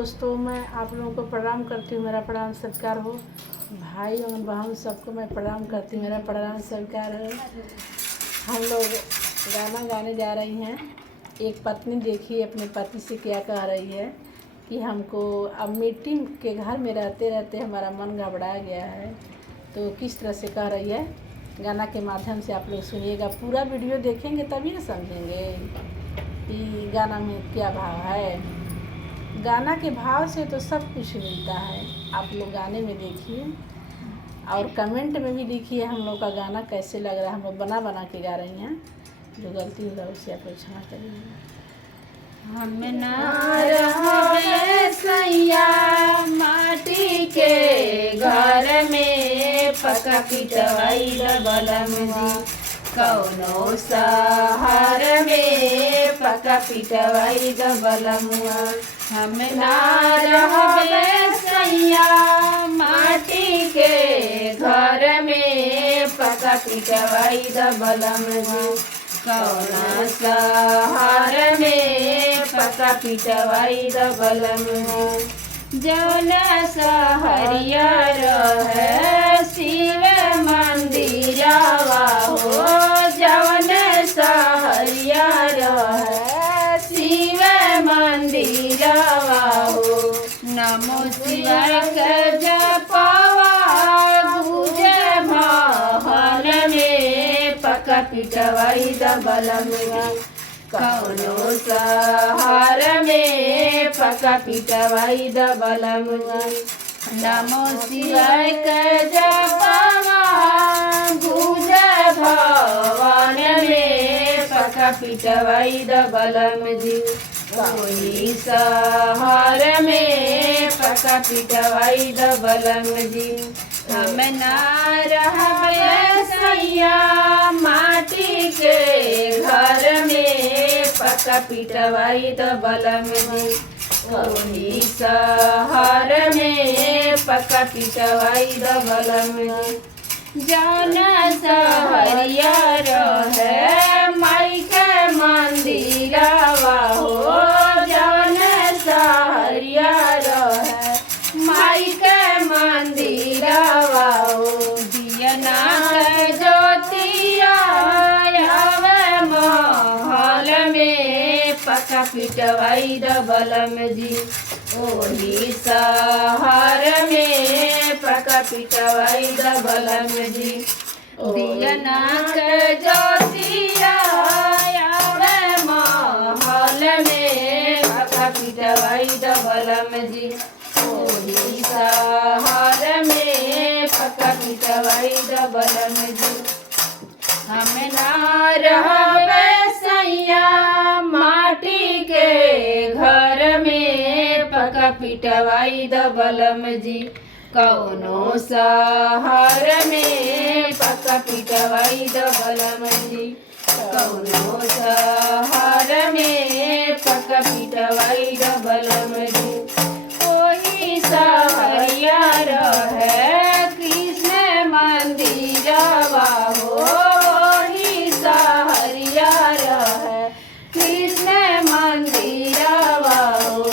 दोस्तों, मैं आप लोगों को प्रणाम करती हूँ। मेरा प्रणाम सत्कार हो। भाई और बहन सबको मैं प्रणाम करती हूँ। मेरा प्रणाम सत्कार हो। हम लोग गाना गाने जा रही हैं। एक पत्नी देखिए अपने पति से क्या कह रही है कि हमको अब मिट्टी के घर में रहते रहते हमारा मन घबरा गया है। तो किस तरह से कह रही है, गाना के माध्यम से आप लोग सुनिएगा। पूरा वीडियो देखेंगे तभी ना समझेंगे कि गाना में क्या भाव है। गाना के भाव से तो सब कुछ मिलता है। आप लोग गाने में देखिए और कमेंट में भी लिखिए हम लोग का गाना कैसे लग रहा है। हम लोग बना बना के गा रही हैं। जो गलती होगा उससे आप लोग क्षमा करिए। हम ना रहबे सैया माटी के घर में, पका पिटवाई बलम जी कौनो शहर में, पका पिटवाई बलमुआ। हम ना रहबे सैया माटी के घर में, पका पिटवाई बलम जी कौना शहर में, पका पिटवाई बलम जी। जौन सहरिया रहे शिव मंदिरवा हो, जौन सहरिया रहे शिव मंदिरवा हो। नमो शिवाय के जपवा गुजे महल में, पका पिटवाई बलम कौनो शहर में, पका पिटवाई बलम। नमो शिवाय के जपवा गुजे भवन में, पका पिटवाई बलम जी कोई शहर में, पका पिटवाई बलम जी। हम ना रहबे सैया माटी के घर में, पका पिटवाई बलम जी कोई शहर में, पका पिटवाई बलम जी। जौन सहरिया रहे माई के मंदिरवा हो, जौन सहरिया रहे माई के मंदिरवा हो। दियना के ज्योतिया आवे महल में, पका पिटवाई बलम जी ओही शहर में, पका पिटवाई बलम जी। दियना के ज्योतिया आवे महल में, पका पिटवाई बलम जी ओही शहर में, पका पिटवाई बलम जी। हम ना रहबे सैया माटी के घर में, पका पिटवाई बलम जी कौनो शहर में, पका पिटवाई बलम जी कौनो शहर में, पका पिटवाई बलम जी। ओही सहरिया रहे कृष्ण मंदिरवा हो, ओही सहरिया रहे कृष्ण मंदिरवा हो।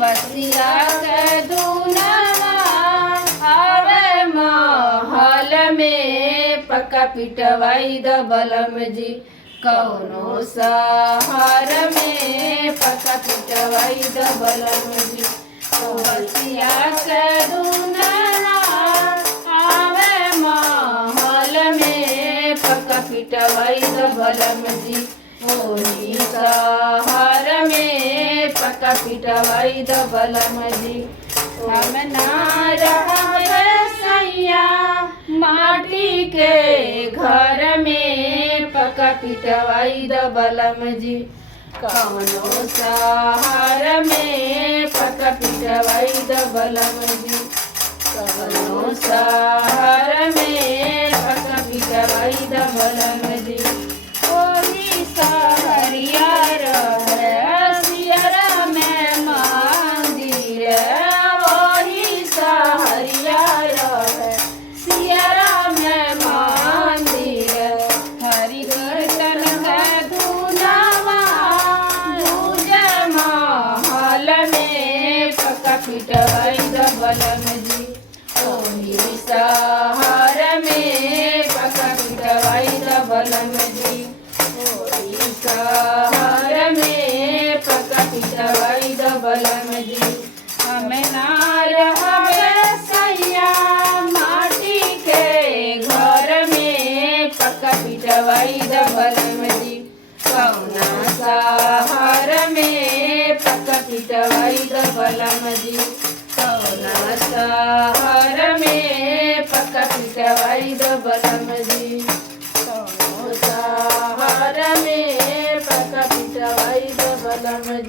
बसिया के दूनवा आवे महल में, पका पिटवाई बलम जी कौनो शहर में, पका पिटवाई बलम जी। बसिया के दूनवा आवे महल में, पका पिटवाई बलम जी ओही शहर में, पका पिटवाई बलम जी। हम ना रहबे सैया माटी के घर में, पका पिटवाई बलम जी कौनो शहर में, पका पिटवाई बलम जी कौनो शहर में, पका पिटवाई बलम जी। ओही सहरिया रहे सियरा में मंदिर, ओही सहरिया रहे सियरा में मंदिर। हरि कीर्तन के धुनवा गुजे महल में, जी ओही शहर में पका पिटवाई द बलम जी ओही शहर में पका पिटवाई द बलम जी हमें ना रहबे सैया माटी के घर में पका पिटवाई द बलम जी कौना शहर में पका पिटवाई द बलम जी कौना शहर में पका पिटवाई द बलम जी कौनो शहर में पका पिटवाई द बलम जी।